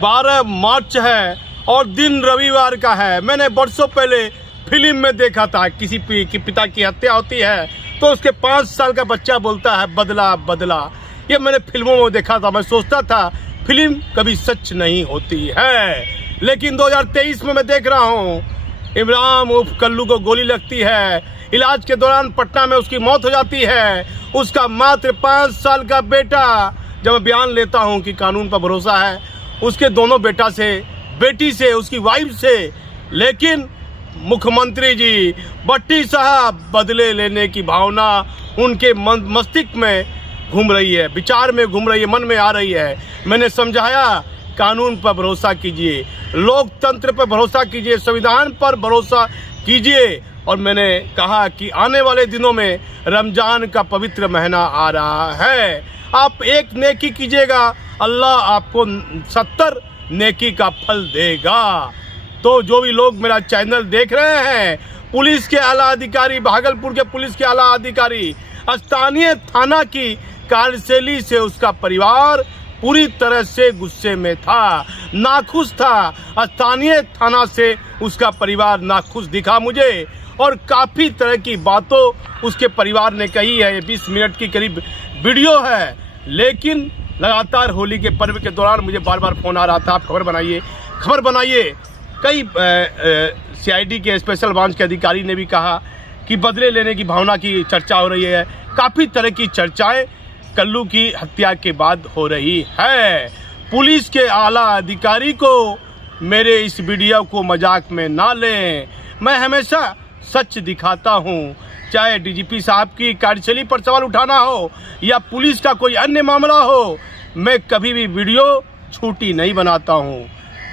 12 मार्च है और दिन रविवार का है। मैंने बरसों पहले फिल्म में देखा था, किसी की पिता की हत्या होती है तो उसके 5 साल का बच्चा बोलता है बदला बदला। ये मैंने फिल्मों में देखा था। मैं सोचता था फिल्म कभी सच नहीं होती है, लेकिन 2023 में मैं देख रहा हूँ इमरान उर्फ कल्लू को गोली लगती है। इलाज के दौरान पटना में उसकी मौत हो जाती है। उसका मात्र 5 साल का बेटा, जब मैं बयान लेता हूँ कि कानून पर भरोसा है, उसके दोनों बेटी से, उसकी वाइफ से, लेकिन मुख्यमंत्री जी भट्टी साहब बदले लेने की भावना उनके मस्तिष्क में घूम रही है, विचार में घूम रही है, मन में आ रही है। मैंने समझाया कानून पर भरोसा कीजिए, लोकतंत्र पर भरोसा कीजिए, संविधान पर भरोसा कीजिए। और मैंने कहा कि आने वाले दिनों में रमजान का पवित्र महीना आ रहा है, आप एक नेकी कीजिएगा, अल्लाह आपको 70 नेकी का फल देगा। तो जो भी लोग मेरा चैनल देख रहे हैं, पुलिस के आला अधिकारी, भागलपुर के पुलिस के आला अधिकारी, स्थानीय थाना की कार्यशैली से उसका परिवार पूरी तरह से गुस्से में था, नाखुश था। स्थानीय थाना से उसका परिवार नाखुश दिखा मुझे, और काफ़ी तरह की बातों उसके परिवार ने कही है। 20 मिनट की करीब वीडियो है, लेकिन लगातार होली के पर्व के दौरान मुझे बार बार फ़ोन आ रहा था, आप खबर बनाइए। कई CID के स्पेशल ब्रांच के अधिकारी ने भी कहा कि बदले लेने की भावना की चर्चा हो रही है। काफ़ी तरह की चर्चाएं कल्लू की हत्या के बाद हो रही है। पुलिस के आला अधिकारी को मेरे इस वीडियो को मजाक में ना लें। मैं हमेशा सच दिखाता हूँ, चाहे DGP साहब की कार्यशैली पर सवाल उठाना हो या पुलिस का कोई अन्य मामला हो, मैं कभी भी वीडियो झूठी नहीं बनाता हूँ,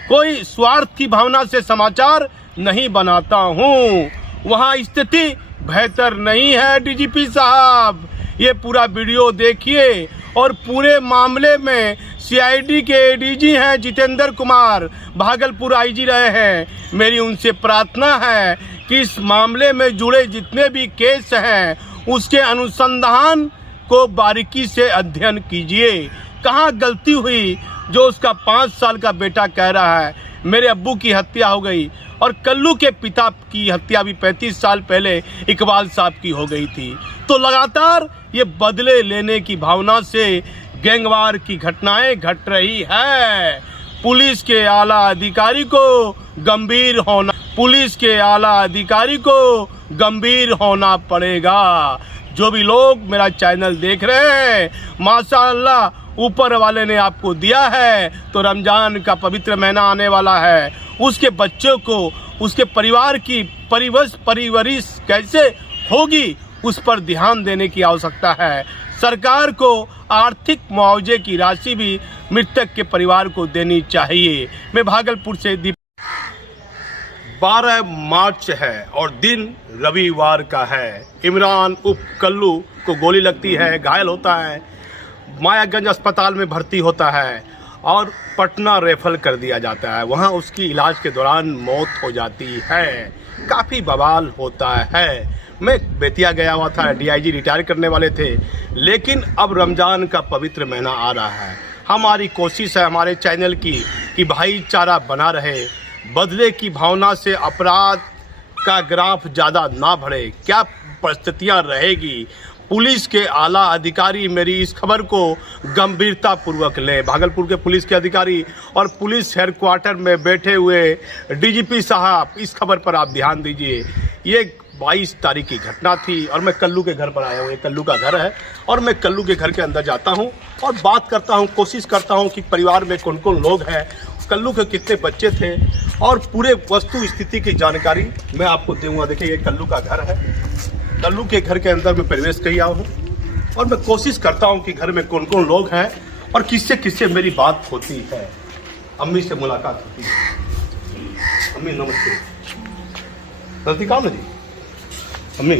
कोई स्वार्थ की भावना से समाचार नहीं बनाता हूँ। वहाँ स्थिति बेहतर नहीं है DGP साहब, ये पूरा वीडियो देखिए। और पूरे मामले में CID के ADG हैं जितेंद्र कुमार, भागलपुर IG रहे हैं। मेरी उनसे प्रार्थना है कि इस मामले में जुड़े जितने भी केस हैं उसके अनुसंधान को बारीकी से अध्ययन कीजिए। कहाँ गलती हुई जो उसका 5 साल का बेटा कह रहा है मेरे अब्बू की हत्या हो गई, और कल्लू के पिता की हत्या भी 35 साल पहले इकबाल साहब की हो गई थी। तो लगातार ये बदले लेने की भावना से गैंगवार की घटनाएं घट रही है। पुलिस के आला अधिकारी को गंभीर होना पड़ेगा। जो भी लोग मेरा चैनल देख रहे हैं, माशाअल्लाह ऊपर वाले ने आपको दिया है, तो रमजान का पवित्र महीना आने वाला है। उसके बच्चों को, उसके परिवार की परवरिश कैसे होगी, उस पर ध्यान देने की आवश्यकता है। सरकार को आर्थिक मुआवजे की राशि भी मृतक के परिवार को देनी चाहिए। मैं भागलपुर से 12 मार्च है और दिन रविवार का है। इमरान उर्फ कल्लू को गोली लगती है, घायल होता है, मायागंज अस्पताल में भर्ती होता है और पटना रेफर कर दिया जाता है। वहाँ उसकी इलाज के दौरान मौत हो जाती है। काफ़ी बवाल होता है। मैं बेतिया गया हुआ था, DIG रिटायर करने वाले थे, लेकिन अब रमज़ान का पवित्र महीना आ रहा है। हमारी कोशिश है हमारे चैनल की कि भाईचारा बना रहे, बदले की भावना से अपराध का ग्राफ ज़्यादा ना बढ़े। क्या परिस्थितियाँ रहेगी, पुलिस के आला अधिकारी मेरी इस खबर को गंभीरता पूर्वक लें। भागलपुर के पुलिस के अधिकारी और पुलिस हेडक्वार्टर में बैठे हुए DGP साहब, इस खबर पर आप ध्यान दीजिए। ये 22 तारीख की घटना थी और मैं कल्लू के घर पर आया हूँ। ये कल्लू का घर है और मैं कल्लू के घर के अंदर जाता हूँ और बात करता हूँ, कोशिश करता हूँ कि परिवार में कौन कौन लोग हैं, कल्लू के कितने बच्चे थे, और पूरे वस्तु स्थिति की जानकारी मैं आपको दूंगा। देखिए ये कल्लू का घर है। कल्लू के घर के अंदर मैं प्रवेश किया हूँ और मैं कोशिश करता हूँ कि घर में कौन कौन लोग हैं और किससे किससे मेरी बात होती है। अम्मी से मुलाकात होती है। अम्मी नमस्ते। नजदीक आओ ना जी। अम्मी,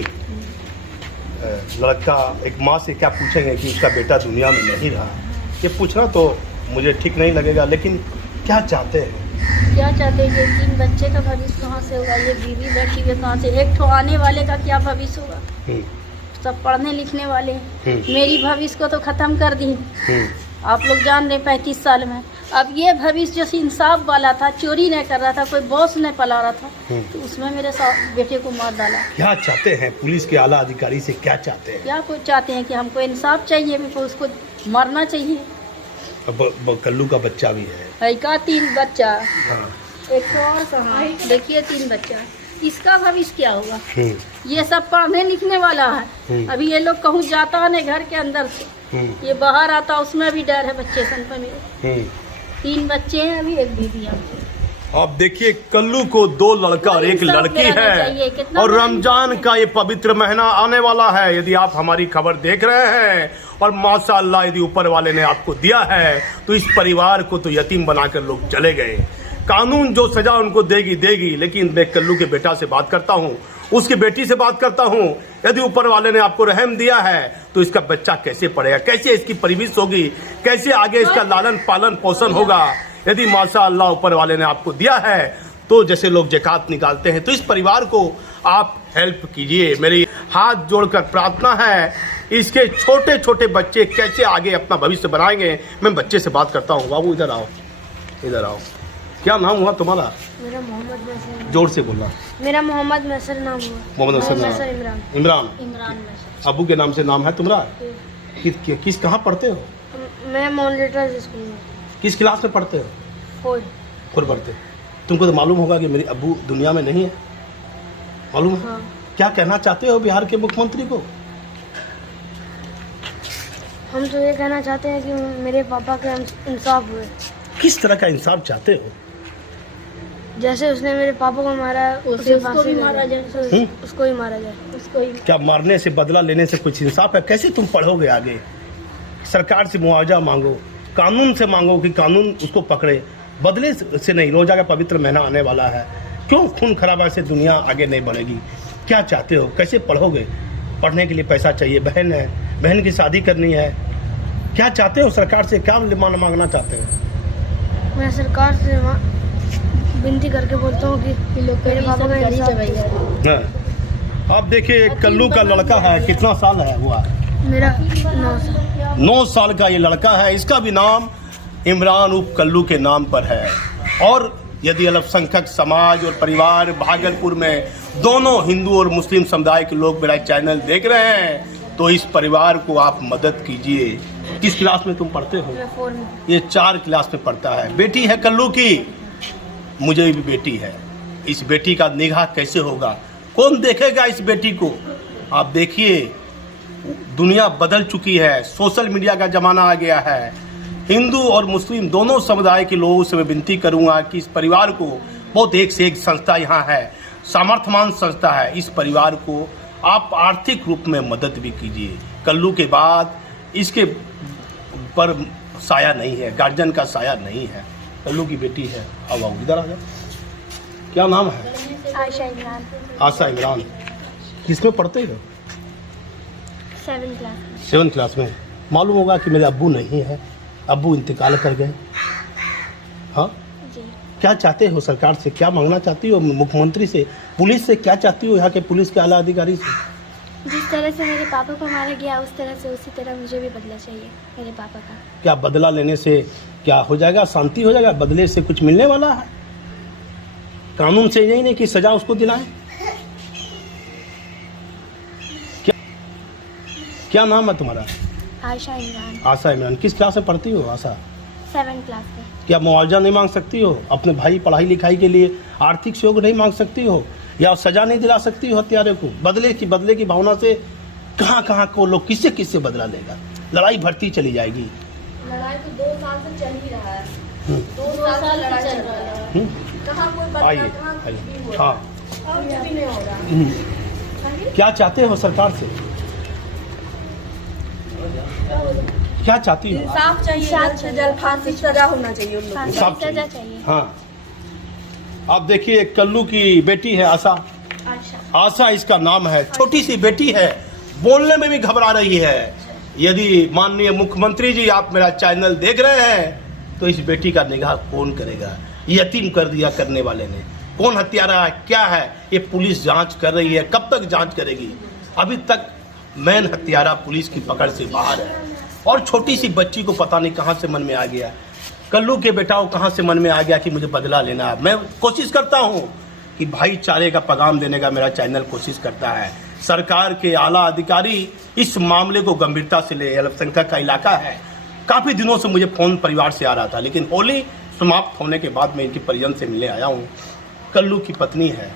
लड़का एक माँ से क्या पूछेंगे कि उसका बेटा दुनिया में नहीं रहा, ये पूछना तो मुझे ठीक नहीं लगेगा, लेकिन क्या चाहते हैं? क्या चाहते हैं? ये 3 बच्चे का भविष्य कहाँ से होगा? ये बीवी बैठी हुई कहाँ से? एक ठो आने वाले का क्या भविष्य होगा? सब पढ़ने लिखने वाले। मेरी भविष्य को तो ख़त्म कर दी। आप लोग जान रहे 35 साल में अब ये भविष्य जो इंसाफ वाला था, चोरी नहीं कर रहा था, कोई बॉस नहीं पला रहा था, तो उसमें मेरे बेटे को मार डाला। क्या चाहते हैं पुलिस के आला अधिकारी से, क्या चाहते हैं? क्या कुछ चाहते हैं कि हमको इंसाफ चाहिए, हमको उसको मारना चाहिए। कल्लू का बच्चा भी है का 3 बच्चा, हाँ। एक तो और कहाँ, देखिए 3 बच्चा, इसका भविष्य क्या होगा? ये सब पढ़ने लिखने वाला है। अभी ये लोग कहूँ जाता नहीं घर के अंदर से, ये बाहर आता, उसमें भी डर है बच्चे सन पर मेरे। 3 बच्चे हैं, अभी एक बीवी है। आप देखिए कल्लू को 2 लड़का और 1 लड़की है, और रमजान का ये पवित्र महीना आने वाला है। यदि आप हमारी खबर देख रहे हैं और माशाअल्लाह यदि ऊपर वाले ने आपको दिया है, तो इस परिवार को तो यतीम बनाकर लोग चले गए। कानून जो सजा उनको देगी, लेकिन मैं कल्लू के बेटा से बात करता हूँ, उसकी बेटी से बात करता हूँ। यदि ऊपर वाले ने आपको रहम दिया है, तो इसका बच्चा कैसे पढ़ेगा, कैसे इसकी परवरिश होगी, कैसे आगे इसका लालन पालन पोषण होगा। यदि माशाअल्लाह ऊपर वाले ने आपको दिया है, तो जैसे लोग ज़कात निकालते हैं, तो इस परिवार को आप हेल्प कीजिए। मेरी हाथ जोड़कर प्रार्थना है, इसके छोटे छोटे बच्चे कैसे आगे अपना भविष्य बनाएंगे। मैं बच्चे से बात करता हूँ। बाबू इधर आओ, इधर आओ। क्या नाम हुआ तुम्हारा? मेरा मोहम्मद मैसर। जोर से बोलना। मेरा मोहम्मद मैसर नाम हुआ। मोहम्मद मैसर। इमरान। मैसर। अबू के नाम से नाम है तुम्हारा? किस कहाँ पढ़ते हो? मैं मॉनिटर स्कूल में। किस क्लास में पढ़ते हो? 4 पढ़ते। तुमको तो मालूम होगा कि मेरी अबू दुनिया में नहीं है, मालूम है? हाँ। क्या कहना चाहते हो बिहार के मुख्यमंत्री को? हम तो ये कहना चाहते हैं कि मेरे पापा का इंसाफ हुए। किस तरह का इंसाफ चाहते हो? जैसे उसने मेरे पापा को मारा, उसको भी मारा जाए, उसको ही मारा जाए, उसको ही। क्या मारने से, बदला लेने से कुछ इंसाफ है? कैसे तुम पढ़ोगे आगे? सरकार से मुआवजा मांगो, कानून से मांगो कि कानून उसको पकड़े, बदले से नहीं। रोजा का पवित्र महीना आने वाला है, क्यों खून खराबा से दुनिया आगे नहीं बढ़ेगी? क्या चाहते हो? कैसे पढ़ोगे? पढ़ने के लिए पैसा चाहिए, बहन है, बहन की शादी करनी है। क्या चाहते हो सरकार से? क्या मांगना चाहते हो? मैं सरकार से विनती करके बोलता हूँ कि मेरे पापा का इंसाफ। आप देखिए कल्लू का लड़का है, कितना साल है हुआ? मेरा 9 साल का ये लड़का है। इसका भी नाम इमरान उर्फ कल्लू के नाम पर है। और यदि अल्पसंख्यक समाज और परिवार भागलपुर में दोनों हिंदू और मुस्लिम समुदाय के लोग मेरा चैनल देख रहे हैं, तो इस परिवार को आप मदद कीजिए। किस क्लास में तुम पढ़ते हो? 4 में। ये 4 क्लास में पढ़ता है। बेटी है कल्लू की, मुझे भी बेटी है। इस बेटी का निगाह कैसे होगा? कौन देखेगा इस बेटी को? आप देखिए दुनिया बदल चुकी है, सोशल मीडिया का ज़माना आ गया है। हिंदू और मुस्लिम दोनों समुदाय के लोगों से मैं विनती करूंगा कि इस परिवार को, बहुत एक से एक संस्था यहाँ है, सामर्थ्यवान संस्था है, इस परिवार को आप आर्थिक रूप में मदद भी कीजिए। कल्लू के बाद इसके पर साया नहीं है, गार्जियन का साया नहीं है। कल्लू की बेटी है। अब आओ इधर आ जाओ। क्या नाम है? आशा इमरान। आशा इमरान। किसमें पढ़ते हो? 7th क्लास में। मालूम होगा कि मेरे अब्बू नहीं है, अब्बू इंतकाल कर गए। हाँ जी। क्या चाहते हो सरकार से? क्या मांगना चाहती हो मुख्यमंत्री से, पुलिस से? क्या चाहती हो यहाँ के पुलिस के आला अधिकारी से? जिस तरह से मेरे पापा को मारा गया, उस तरह से उसी तरह मुझे भी बदला चाहिए मेरे पापा का। क्या बदला लेने से क्या हो जाएगा? शांति हो जाएगा? बदले से कुछ मिलने वाला है? कानून से यही नहीं कि सजा उसको दिलाएं। क्या नाम है तुम्हारा? आशा इमरान। आशा इमरान। किस क्लास में पढ़ती हो आशा? 7th क्लास में। क्या मुआवजा नहीं मांग सकती हो? अपने भाई पढ़ाई लिखाई के लिए आर्थिक सहयोग नहीं मांग सकती हो? या सजा नहीं दिला सकती हो हत्यारे को? बदले की भावना से कहाँ को लोग किससे बदला लेगा? लड़ाई बढ़ती चली जाएगी। लड़ाई तो 2 साल से चल ही रहा है। 2 साल लड़ाई चल रहा है। कहाँ कोई बदला, आइए कहाँ हाँ। कुछ भी नहीं हो रहा। क्या चाहते हो सरकार से? क्या चाहती हो? इंसाफ चाहिए, जल्द से जल्द फांसी सजा होना चाहिए उन लोगों को। इंसाफ चाहिए। हाँ। आप देखिए कल्लू की बेटी है आशा। आशा इसका नाम है। छोटी सी बेटी है, बोलने में भी घबरा रही है। यदि माननीय मुख्यमंत्री जी आप मेरा चैनल देख रहे हैं, तो इस बेटी का निगाह कौन करेगा? यतीम कर दिया करने वाले ने। कौन हत्यारा है, क्या है, ये पुलिस जांच कर रही है। कब तक जांच करेगी? अभी तक मैन हत्यारा पुलिस की पकड़ से बाहर है। और छोटी सी बच्ची को पता नहीं कहां से मन में आ गया कल्लू के बेटा को कहाँ से मन में आ गया कि मुझे बदला लेना है। मैं कोशिश करता हूँ कि भाईचारे का पैगाम देने का मेरा चैनल कोशिश करता है। सरकार के आला अधिकारी इस मामले को गंभीरता से ले, अल्पसंख्यक का इलाका है। काफ़ी दिनों से मुझे फ़ोन परिवार से आ रहा था, लेकिन होली समाप्त होने के बाद मैं इनके परिजन से मिलने आया हूँ। कल्लू की पत्नी है,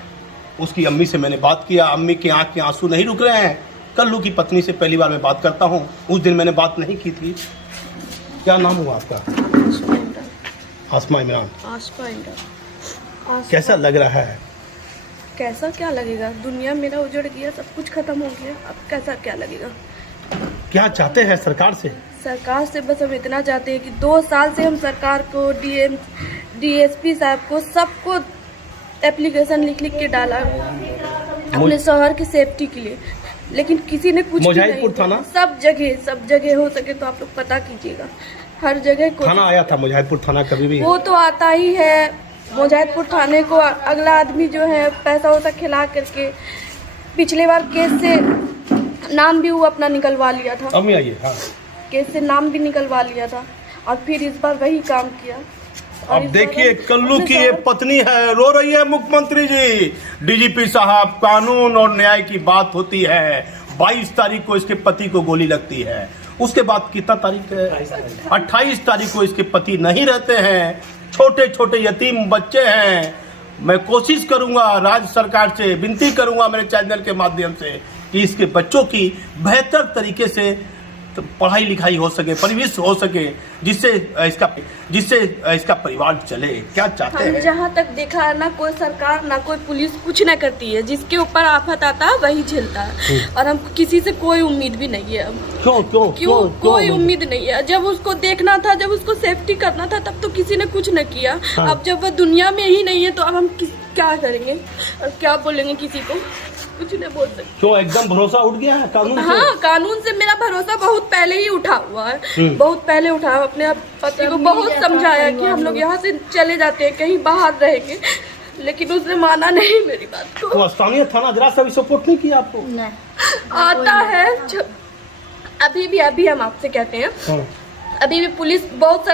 उसकी अम्मी से मैंने बात किया। अम्मी की आँख के आंसू नहीं रुक रहे हैं। कल्लू की पत्नी से पहली बार मैं बात करता हूँ। उस दिन मैंने बात नहीं की थी। क्या नाम हुआ आपका? आसमा इमरान। कैसा लग रहा है? कैसा क्या लगेगा, दुनिया मेरा उजड़ गया, सब कुछ खत्म हो गया, अब कैसा क्या लगेगा। क्या चाहते हैं सरकार से? सरकार से बस हम इतना चाहते हैं कि 2 साल से हम सरकार को, डीएसपी साहब को, सबको एप्लीकेशन लिख लिख के डाला अपने शहर की सेफ्टी के लिए, लेकिन किसी ने कुछ मुजाहिदपुर थाना, सब जगह हो सके तो आप लोग पता कीजिएगा। हर जगह थाना आया था मुजाहिदपुर थाना, कभी भी वो तो आता ही है। मुजाहिदपुर थाने को अगला आदमी जो है पैसा वैसा खिला करके पिछले बार केस से नाम भी वो अपना निकलवा लिया था। अब आइए। हाँ, केस से नाम भी निकलवा लिया था और फिर इस बार वही काम किया। अब देखिए, कल्लू की ये पत्नी है, रो रही है। मुख्यमंत्री जी, डीजीपी साहब, कानून और न्याय की बात होती है। 22 तारीख को इसके पति को गोली लगती है। उसके बाद कितना तारीख है? 28 तारीख को इसके पति नहीं रहते हैं। छोटे छोटे यतीम बच्चे हैं। मैं कोशिश करूंगा, राज्य सरकार से विनती करूंगा मेरे चैनल के माध्यम से कि इसके बच्चों की बेहतर तरीके से पढ़ाई लिखाई हो सके, परिवेश हो सके, जिससे इसका परिवार चले। क्या चाहते हैं? जहाँ तक देखा है, ना कोई सरकार ना कोई पुलिस कुछ न करती है। जिसके ऊपर आफत आता है वही झेलता है, और हमको किसी से कोई उम्मीद भी नहीं है। क्यों कोई उम्मीद नहीं है। जब उसको देखना था, जब उसको सेफ्टी करना था, तब तो किसी ने कुछ न किया। अब जब वह दुनिया में ही नहीं है तो अब हम क्या करेंगे और क्या बोलेंगे? किसी को कुछ नहीं बोल सकते। क्यों एकदम भरोसा उठ गया है कानून से? हाँ, कानून से मेरा भरोसा बहुत पहले ही उठा हुआ है। बहुत पहले उठा। अपने पति को बहुत समझाया कि हम लोग यहाँ से चले जाते हैं, कहीं बाहर रहेंगे, लेकिन उसने माना नहीं मेरी बात को। तो स्थानीय थाना जरा सा भी सपोर्ट नहीं किया आपको? नहीं। आता है अभी हम आपसे कहते हैं। हाँ। अभी भी पुलिस बहुत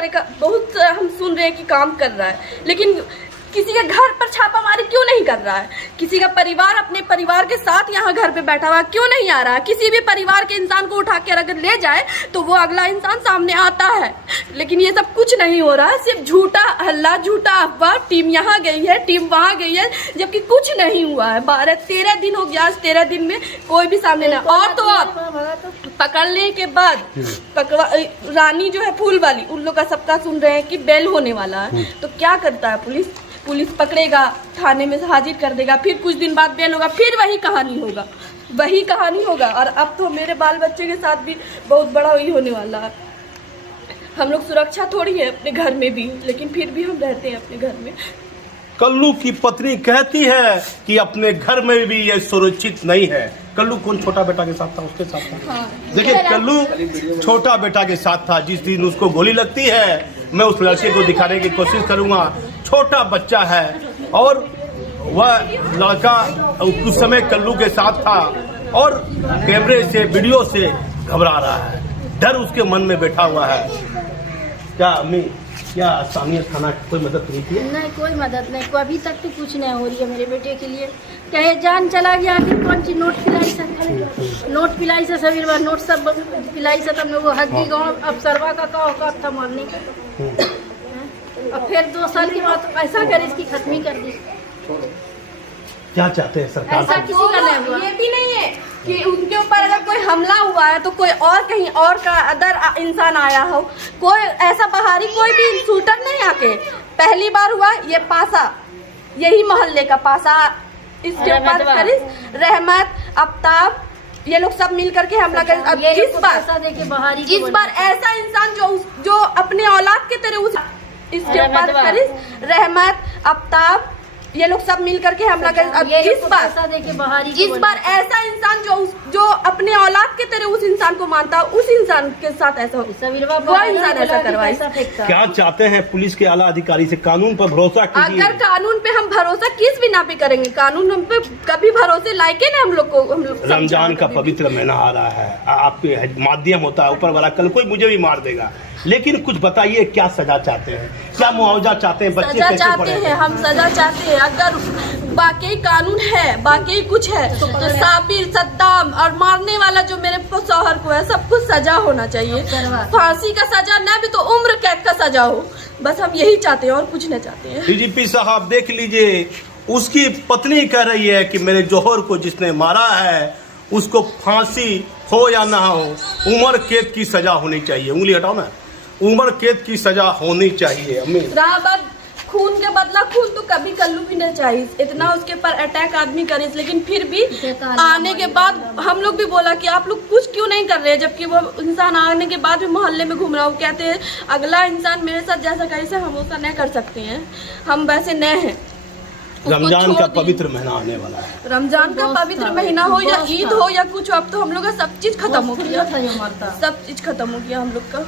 हम सुन रहे हैं कि काम कर रहा है, लेकिन किसी के घर पर छापामारी क्यों नहीं कर रहा है? किसी का परिवार अपने परिवार के साथ यहाँ घर पे बैठा हुआ क्यों नहीं आ रहा है? किसी भी परिवार के इंसान को उठा के अगर ले जाए तो वो अगला इंसान सामने आता है, लेकिन ये सब कुछ नहीं हो रहा है। सिर्फ झूठा हल्ला, झूठा अफवाह। टीम यहाँ गई है, टीम वहाँ गई है, जबकि कुछ नहीं हुआ है। 13 दिन हो गया। 13 दिन में कोई भी सामने नहीं। और तो और पकड़ने के बाद रानी जो है फूल वाली, उन लोग का सबका सुन रहे हैं कि बेल होने वाला है। तो क्या करता है पुलिस पकड़ेगा, थाने में हाजिर कर देगा, फिर कुछ दिन बाद बेल होगा, फिर वही कहानी होगा। और अब तो मेरे बाल बच्चे के साथ भी बहुत बड़ा वही होने वाला है। हम लोग सुरक्षा थोड़ी है अपने घर में भी, लेकिन फिर भी हम रहते हैं अपने घर में। कल्लू की पत्नी कहती है कि अपने घर में भी ये सुरक्षित नहीं है। कल्लू कौन छोटा बेटा के साथ था? उसके साथ था। हाँ। देखिए, कल्लू छोटा बेटा के साथ था। जिस दिन उसको गोली लगती है, मैं उस लड़के को दिखाने की कोशिश करूंगा। छोटा बच्चा है और वह लड़का उस समय कल्लू के साथ था और कैमरे से, वीडियो से घबरा रहा है। डर उसके मन में बैठा हुआ है। क्या अम्मी, क्या स्थानीय थाना कोई मदद नहीं की? नहीं, कोई मदद नहीं। अभी तक तो कुछ नहीं हो रही है मेरे बेटे के लिए। कहे जान चला गया, आखिर कौन सी नोट पिलाई से सभी बार नोट सब पिलाई से, तब वो हद्दी गाँव अब सरवा का औकात था मारने का। अब फिर 2 साल के बाद ऐसा कर इसकी खत्म ही कर दी। क्या चाहते हैं सरकार? ऐसा किसी का नहीं हुआ। ये भी नहीं है कि उनके ऊपर अगर कोई हमला हुआ है तो कोई और कहीं और का अदर इंसान आया हो। कोई ऐसा बाहरी कोई भी शूटर नहीं आके। पहली बार हुआ ये पासा, यही मोहल्ले का पासा, इसके ऊपर रहमत, आफ्ताब, ये लोग सब मिल करके हमला कर। अब इस बार ऐसा इंसान जो अपने औलाद के तरह इसके ऊपर रहमत, आफ्ताब, ये लोग सब मिल करके हमला कर। अब इस बार ऐसा इंसान जो अपने औलाद के तरह उस इंसान को मानता, उस इंसान के साथ ऐसा वो इंसान ऐसा करवाए। क्या चाहते हैं पुलिस के आला अधिकारी से? कानून पर भरोसा कीजिए। अगर कानून पे हम भरोसा किस बिना पे करेंगे? कानून हम पे कभी भरोसे लायक है ना हम लोग को। रमजान का पवित्र महीना आ रहा है, आपके माध्यम होता है ऊपर वाला, कल कोई मुझे भी मार देगा। लेकिन कुछ बताइए, क्या सजा चाहते हैं, क्या मुआवजा चाहते हैं, बच्चे सजा कैसे चाहते पढ़ेंगे? हैं, हम सजा चाहते हैं। अगर बाकी कानून है, बाकी कुछ है तो साबिर, सद्दाम और मारने वाला जो मेरे शौहर को है, सब कुछ सजा होना चाहिए। फांसी का सजा न भी तो उम्र कैद का सजा हो, बस हम यही चाहते हैं और कुछ नहीं चाहते हैं। डीजीपी साहब देख लीजिए, उसकी पत्नी कह रही है कि मेरे जौहर को जिसने मारा है उसको फांसी हो या ना हो, उम्र कैद की सजा होनी चाहिए। उंगली हटाओ ना, उम्र कैद की सजा होनी चाहिए। अम्मी रहा बात खून के बदला खून तो कभी कल्लू भी नहीं चाहिए, इतना उसके पर अटैक आदमी करे, लेकिन फिर भी आने के बाद हम लोग भी बोला कि आप लोग कुछ क्यों नहीं कर रहे हैं, जबकि वो इंसान आने के बाद भी मोहल्ले में घूम रहा हो। कहते हैं अगला इंसान मेरे साथ जैसा करे से हम उसका नहीं कर सकते हैं, हम वैसे नए हैं। रमजान का पवित्र महीना आने वाला है, रमजान का पवित्र महीना हो या ईद हो या कुछ हो, अब तो हम लोग का सब चीज खत्म हो गया, सब चीज खत्म हो गया हम लोग का।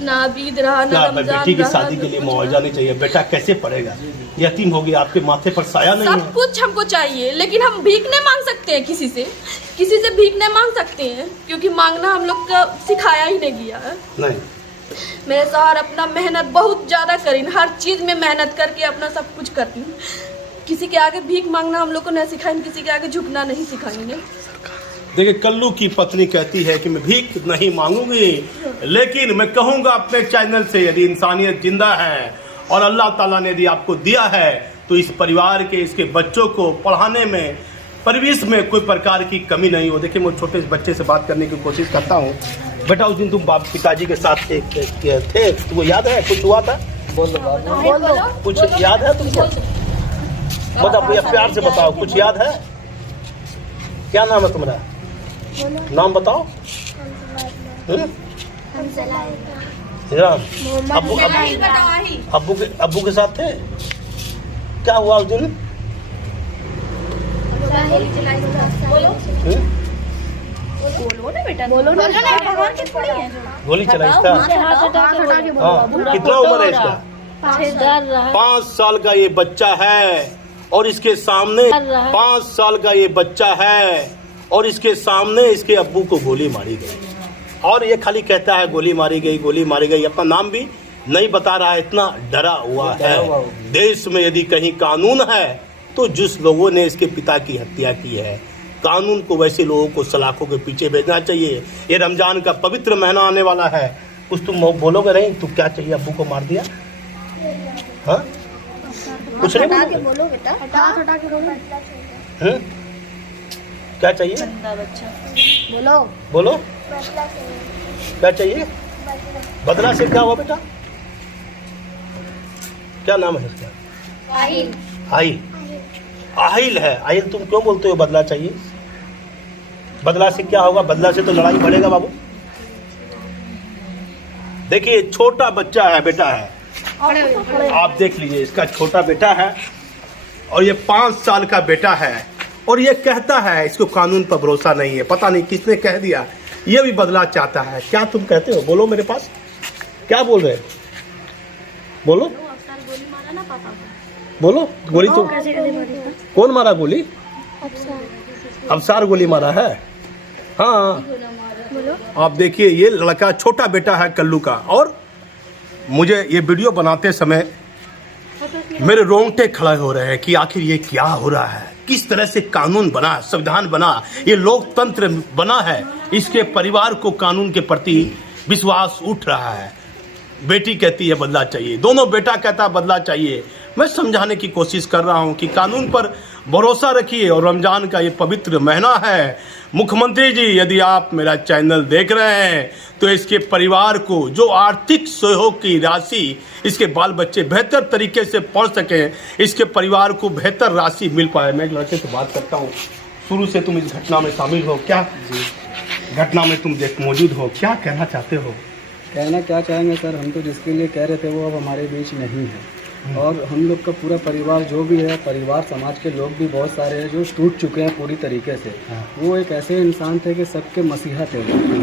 ना ईद रहा, ना रमजान बेटी की रहा, शादी के लिए मुआवजा नहीं चाहिए? बेटा कैसे पढ़ेगा, यतीम हो गया, आपके माथे पर साया नहीं है। सब कुछ हमको चाहिए, लेकिन हम भीख नहीं मांग सकते हैं किसी से भीख नहीं मांग सकते हैं, क्योंकि मांगना हम लोग का सिखाया ही नहीं गया है। नहीं, मेरे शौहर अपना मेहनत बहुत ज्यादा करीन, हर चीज में मेहनत करके अपना सब कुछ करती। किसी के आगे भीख मांगना हम लोग को नहीं सिखाएंगे, किसी के आगे झुकना नहीं सिखाएंगे। देखिए, कल्लू की पत्नी कहती है कि मैं भीख नहीं मांगूंगी, लेकिन मैं कहूंगा अपने चैनल से, यदि इंसानियत जिंदा है और अल्लाह ताला ने यदि आपको दिया है तो इस परिवार के, इसके बच्चों को पढ़ाने में, परिवेश में कोई प्रकार की कमी नहीं हो। देखिए, मैं छोटे बच्चे से बात करने की कोशिश करता हूँ। बेटा, उस दिन तुम पिताजी के साथ थे, तुमको याद है कुछ हुआ था? बोलो, कुछ याद है तुमको? बताओ भैया, प्यार से बताओ, कुछ याद है? क्या नाम है तुम्हारा? नाम बताओ। अब्बू के साथ थे? क्या हुआ उस दिन? बोलो ना बेटा, गोली चलाई था? हाँ, कितना उम्र है इसका? 5 साल का ये बच्चा है और इसके सामने 5 साल का ये बच्चा है और इसके सामने इसके अब्बू को गोली मारी गई, और ये खाली कहता है गोली मारी गई, गोली मारी गई, अपना नाम भी नहीं बता रहा है। इतना डरा हुआ है। देश में यदि कहीं कानून है तो जिस लोगों ने इसके पिता की हत्या की है, कानून को वैसे लोगों को सलाखों के पीछे भेजना चाहिए। ये रमजान का पवित्र महीना आने वाला है, कुछ तुम बोलोगे नहीं? तू क्या चाहिए, अब्बू को मार दिया? हाँ, कुछ नहीं बोलो बेटा, क्या चाहिए? बोलो क्या चाहिए? बदला से क्या हुआ बेटा? क्या नाम है इसका? आहिल है। आहिल, तुम क्यों बोलते हो बदला चाहिए? बदला से क्या होगा? बदला से तो लड़ाई बढ़ेगा बाबू। देखिए, छोटा बच्चा है, बेटा है, आप देख लीजिए, इसका छोटा बेटा है और ये 5 साल का बेटा है, और ये कहता है इसको कानून पर भरोसा नहीं है। पता नहीं किसने कह दिया, ये भी बदला चाहता है। क्या तुम कहते हो? बोलो मेरे पास, क्या बोल रहे? बोलो, बोलो। गोली तो कौन मारा? गोली अफसार गोली मारा है। हाँ, आप देखिए, ये लड़का छोटा बेटा है कल्लू का, और मुझे ये वीडियो बनाते समय मेरे रोंगटे खड़े हो रहे हैं कि आखिर ये क्या हो रहा है, किस तरह से कानून बना, संविधान बना, ये लोकतंत्र बना है। इसके परिवार को कानून के प्रति विश्वास उठ रहा है। बेटी कहती है बदला चाहिए, दोनों बेटा कहता है बदला चाहिए। मैं समझाने की कोशिश कर रहा हूं कि कानून पर भरोसा रखिए, और रमजान का ये पवित्र महीना है। मुख्यमंत्री जी, यदि आप मेरा चैनल देख रहे हैं तो इसके परिवार को जो आर्थिक सहयोग की राशि, इसके बाल बच्चे बेहतर तरीके से पढ़ सकें, इसके परिवार को बेहतर राशि मिल पाए। मैं एक लड़के से बात करता हूँ, शुरू से तुम इस घटना में शामिल हो, क्या घटना में तुम मौजूद हो, क्या कहना चाहते हो? कहना क्या चाहेंगे सर, हम तो जिसके लिए कह रहे थे वो अब हमारे बीच नहीं है, और हम लोग का पूरा परिवार जो भी है, परिवार समाज के लोग भी बहुत सारे हैं जो टूट चुके हैं पूरी तरीके से। वो एक ऐसे इंसान थे कि सबके मसीहा थे।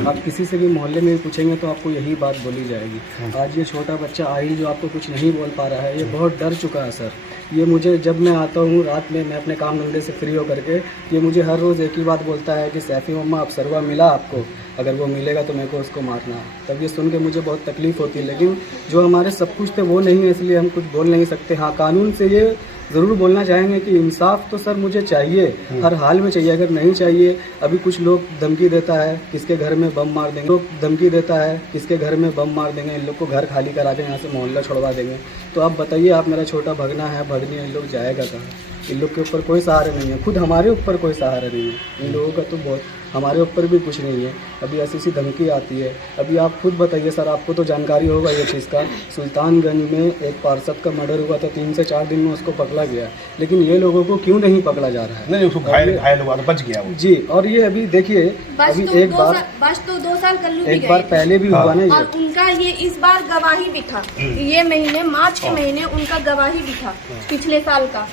आप किसी से भी मोहल्ले में पूछेंगे तो आपको यही बात बोली जाएगी। आज ये छोटा बच्चा आहिल जो आपको कुछ नहीं बोल पा रहा है, ये बहुत डर चुका है सर, ये मुझे जब मैं आता हूँ रात में, मैं अपने काम धंधे से फ्री होकर के, ये मुझे हर रोज़ एक ही बात बोलता है कि सैफ़ी मम्मा अफसरवा मिला आपको, अगर वो मिलेगा तो मेरे को उसको मारना। तब ये सुन के मुझे बहुत तकलीफ़ होती है, लेकिन जो हमारे सब कुछ थे वो नहीं है, इसलिए हम कुछ बोल नहीं सकते। हाँ, कानून से ये ज़रूर बोलना चाहेंगे कि इंसाफ तो सर मुझे चाहिए, हर हाल में चाहिए। अगर नहीं चाहिए, अभी कुछ लोग धमकी देता है किसके घर में बम मार देंगे, लोग धमकी देता है किसके घर में बम मार देंगे, इन लोग को घर खाली करा के यहाँ से मोहल्ला छोड़वा देंगे। तो आप बताइए, आप मेरा छोटा भगना है, भगनी है, इन लोग जाएगा कहाँ? इन लोग के ऊपर कोई सहारा नहीं है, खुद हमारे ऊपर कोई सहारा नहीं है। इन लोगों का तो बहुत, हमारे ऊपर भी कुछ नहीं है। अभी ऐसी धमकी आती है। अभी आप खुद बताइए सर, आपको तो जानकारी होगा ये चीज़ का, सुल्तानगंज में एक पार्षद का मर्डर हुआ था, 3 से 4 दिन में उसको पकड़ा गया, लेकिन ये लोगों को क्यों नहीं पकड़ा जा रहा है? नहीं, उसको घायल हुआ तो बच गया वो। जी, और ये अभी देखिए, अभी एक बार बस तो 2 साल कल्लू भी एक बार पहले भी हुआ ना और उनका ये इस बार गवाही भी था। ये महीने मार्च के महीने उनका गवाही भी था, पिछले साल का,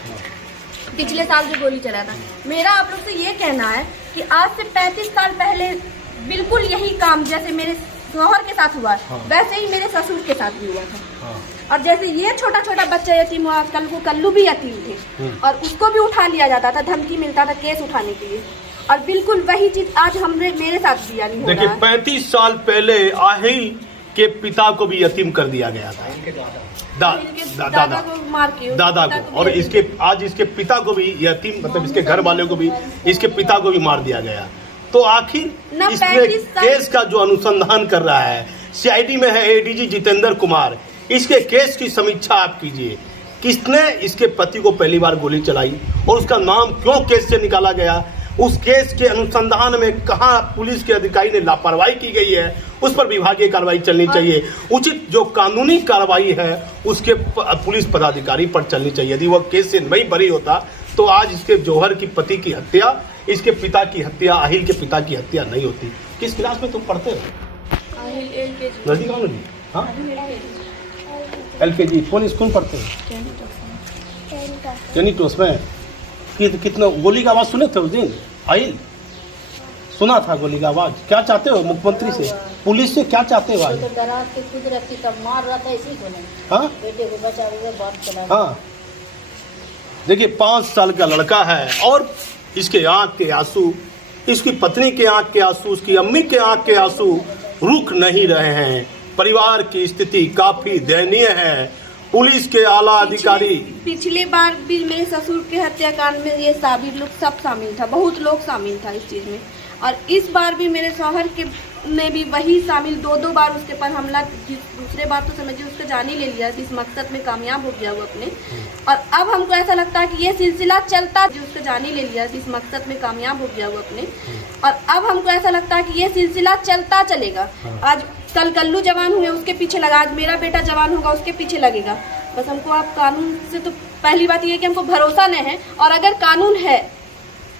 पिछले साल जो गोली चला था। मेरा आप लोग से ये कहना है कि आज से 35 साल पहले बिल्कुल यही काम जैसे मेरे शौहर के साथ हुआ, वैसे ही मेरे ससुर के साथ भी हुआ था। और जैसे ये छोटा छोटा बच्चा यतीम हुआ, कल को कल्लू भी यतीम थे और उसको भी उठा लिया जाता था, धमकी मिलता था केस उठाने के लिए। और बिल्कुल वही चीज आज मेरे साथ भी यानी हो रहा है। देखिए, 35 साल पहले आहिल के पिता को भी यतीम कर दिया गया था, दादा को, और इसके आज इसके पिता को भी यतीम, मतलब इसके घर वाले को भी, इसके पिता को भी मार दिया गया। तो आखिर इसमें केस का जो अनुसंधान कर रहा है, सीआईडी में है एडीजी जितेंद्र कुमार, इसके केस की समीक्षा आप कीजिए। किसने इसके पति को पहली बार गोली चलाई और उसका नाम क्यों केस से निकाला गया, उस केस के अनुसंधान में कहां पुलिस के अधिकारी ने लापरवाही की गई है, उस पर विभागीय कार्रवाई चलनी चाहिए। उचित जो कानूनी कार्रवाई है उसके पुलिस पदाधिकारी पर चलनी चाहिए। यदि वह केस से नहीं बरी होता तो आज इसके जौहर की पति की हत्या, इसके पिता की हत्या, आहिल के पिता की हत्या नहीं होती। किस क्लास में तुम पढ़ते हो? नजदीक आओ जी। हाँ, LKG। कौन स्कूल पढ़ते हो? जेनिटोस में। कितना गोली का आवाज सुने थे उस दिन? आहिल सुना था गोली का आवाज। क्या चाहते हो मुख्यमंत्री से, पुलिस से क्या चाहते हो? तो डरा के खुद रखती तब मार रहा था, इसी को नहीं। हाँ, बेटे को बचा के बात चला। हाँ, देखिए 5 साल का लड़का है और इसके आंख के आंसू, इसकी पत्नी के आंख के आंसू, उसकी अम्मी के आंख के आंसू रुक नहीं रहे हैं। परिवार की स्थिति काफी दयनीय है। पुलिस के आला अधिकारी, पिछले बार भी मेरे ससुर के हत्याकांड में ये साबिर लोग सब शामिल था, बहुत लोग शामिल था इस चीज में। और इस बार भी मेरे शौहर के में भी वही शामिल, 2 बार उसके पर हमला। दूसरे बार तो समझिए उसका जान ही ले लिया, इस मकसद में कामयाब हो गया वो अपने। और अब हमको ऐसा लगता है कि ये सिलसिला चलता, जो उसका जान ही ले लिया, इस मकसद में कामयाब हो गया वो अपने। और अब हमको ऐसा लगता है कि ये सिलसिला चलता चलेगा। आज कल कल्लू जवान हुए उसके पीछे लगा, आज मेरा बेटा जवान होगा उसके पीछे लगेगा। बस हमको आप कानून से, तो पहली बात ये है कि हमको भरोसा नहीं है, और अगर कानून है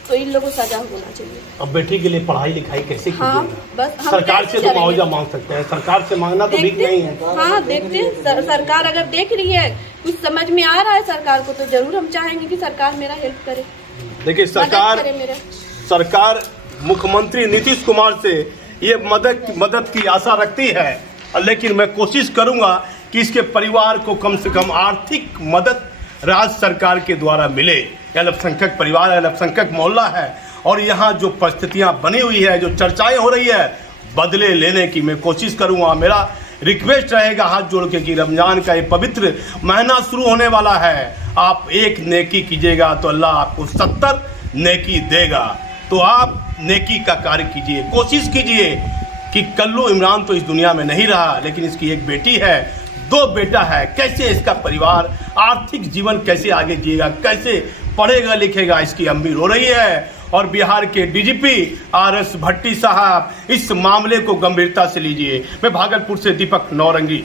तो इन लोगों को सजा होना चाहिए। अब बेटी के लिए पढ़ाई लिखाई कैसे हाँ, कीजिएगा? बस सरकार से तो मुआवजा मांग सकते हैं, सरकार से मांगना तो ठीक नहीं है। हाँ, देखते हैं सरकार अगर देख रही है, कुछ समझ में आ रहा है सरकार को, तो जरूर हम चाहेंगे कि सरकार मेरा हेल्प करे। देखिए, सरकार मुख्यमंत्री नीतीश कुमार से ये मदद की आशा रखती है, लेकिन मैं कोशिश करूंगा कि इसके परिवार को कम से कम आर्थिक मदद राज्य सरकार के द्वारा मिले। अल्पसंख्यक परिवार, अल्पसंख्यक मोहल्ला है और यहाँ जो परिस्थितियाँ बनी हुई है, जो चर्चाएं हो रही है, बदले लेने की मैं कोशिश करूँगा। मेरा रिक्वेस्ट रहेगा हाथ जोड़ के कि रमजान का ये पवित्र महीना शुरू होने वाला है, आप एक नेकी कीजिएगा तो अल्लाह आपको 70 नेकी देगा। तो आप नेकी का कार्य कीजिए, कोशिश कीजिए कि कल्लू इमरान तो इस दुनिया में नहीं रहा, लेकिन इसकी एक बेटी है, 2 बेटा है, कैसे इसका परिवार आर्थिक जीवन कैसे आगे जिएगा, कैसे पढ़ेगा लिखेगा, इसकी अम्मी रो रही है। और बिहार के डीजीपी RS भट्टी साहब इस मामले को गंभीरता से लीजिए। मैं भागलपुर से दीपक नौरंगी।